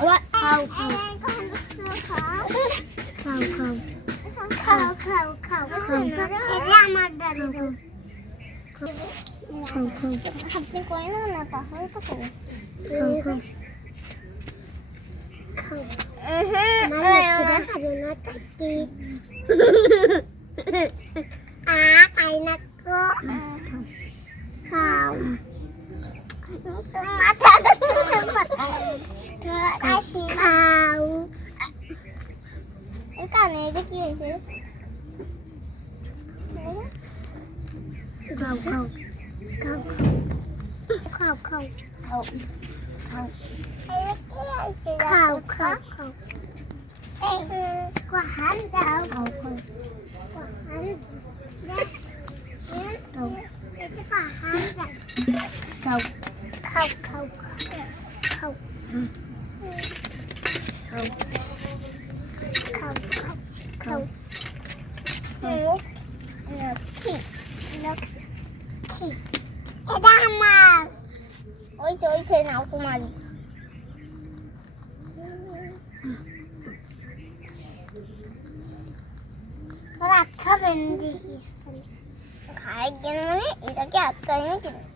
খাও খাও খাও খাও এটা আমার দাদু খাও খাও আপনি কই না তাহলে তো খাও খাও খাও আমার খাবে না তাই খাই না তো খাও মাথা আসি খাও কানে এটা কি হয়েছে খাও খাও খাও খাও খাও খাও খাও খাও খাও খাও এই কোহান দাও খাও খাও কোহান দাও এটা কোহান দাও খাও খাও খাও খাও খাও খাও খাও এটা আমার ওই নাও তোমারই খাবেন দিস খাই গেলে এটাকে আটকাই না